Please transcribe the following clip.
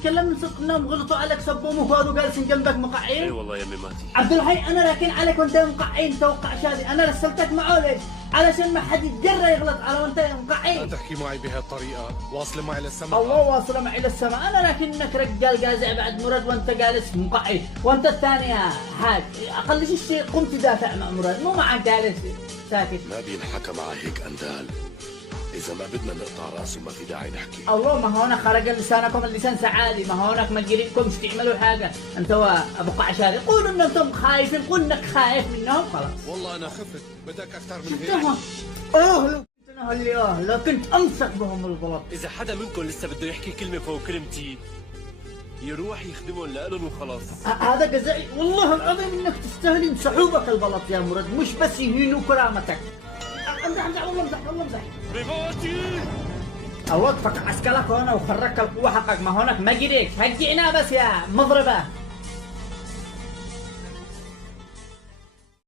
تتكلم من صدق انهم غلطوا عليك سبوا وهذا جالسين جنبك مقعين؟ اي والله يا امي ماتي. عبد الحي انا راكن عليك وانت مقعين توقع شادي، انا رسلتك معه ليش؟ علشان ما حد يتجرأ يغلط على وانت لا مقعين. تحكي معي بهالطريقة، واصل معي للسماء. الله واصله معي للسماء، انا لكنك رجال جازع بعد مراد وانت جالس مقعد، وانت الثاني يا حاج اقل شيء قمت تدافع مع مراد مو معك جالس ساكت. ما بينحكى مع هيك اندال، اذا ما بدنا نقطع راسه ما في داعي نحكي. الله ما هونك خرج لسانكم اللسان سعادي، ما هونك ما قريبكمش تعملوا حاجه، انت وابو قعشاري قولوا ان انتم خايفين، قول انك خايف منهم خلاص. والله انا خفت، بدك اكثر من شفت هيك. لو كنت انا اللي لو كنت امسك بهم الغلط. اذا حدا منكم لسه بده يحكي كلمه فوق كلمتي يروح يخدمهم لألن وخلاص. هذا جزعي والله العظيم انك تستاهل يمسحوبك البلط يا مراد، مش بس يهينوا كرامتك. امزح والله امزح والله امزح. بموتي اوقفك عسكرك هنا وخرجك القوه حقك، ما هونك ما جريك هجعنا بس يا مضربه.